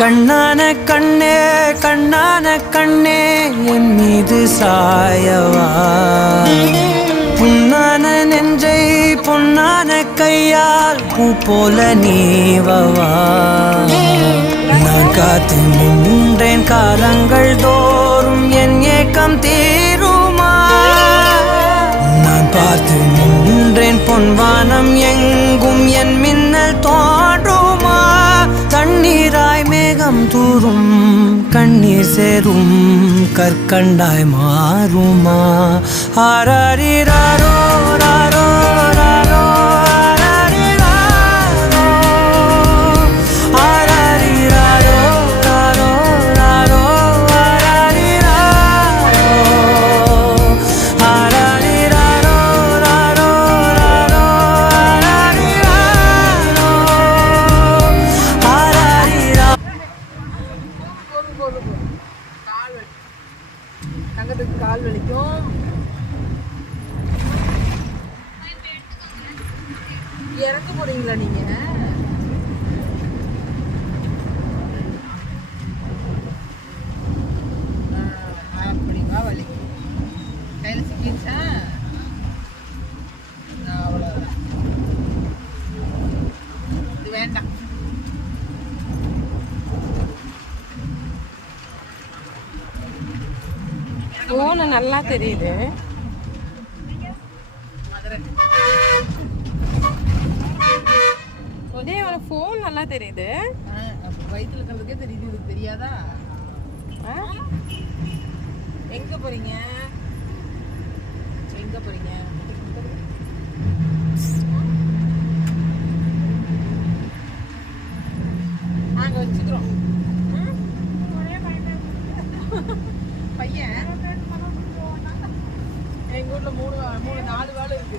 கண்ணான கண்ணே கண்ணான கண்ணே என் மீது சாயவா புண்ணான நெஞ்சை பொன்னான கையால் பூ போல நீவவா நான் காத்து நின்றேன் காலங்கள் தோறும் என் ஏக்கம் தீருமா நான் பார்த்து நின்றேன் பொன்வானம் எங்கும் என் மின்னல் தோன்றுமா தண்ணீராய் மேகம் தூரும் கண்ணீர் சேரும் கற்கண்டாய் மாறுமா ஆராரிராரோ ராரோ ராரோ கால் வலிக்கும். இறக்க போறீங்களா நீங்க? அப்படிங்களா? வலிக்கும். கையில சிக்கிச்சா அவ்வளவுதான். இது வேண்டாம். போன நல்லா தெரியுது. போன் நல்லா தெரியுது. வயிற்றுல இருக்கிறதுக்கே தெரியுது. இது தெரியாதா? எங்க போறீங்க? எங்க போறீங்க? நாங்க வச்சுக்கிறோம். பையன் எங்க ஊர்ல 3 4 வாழை இருக்கு.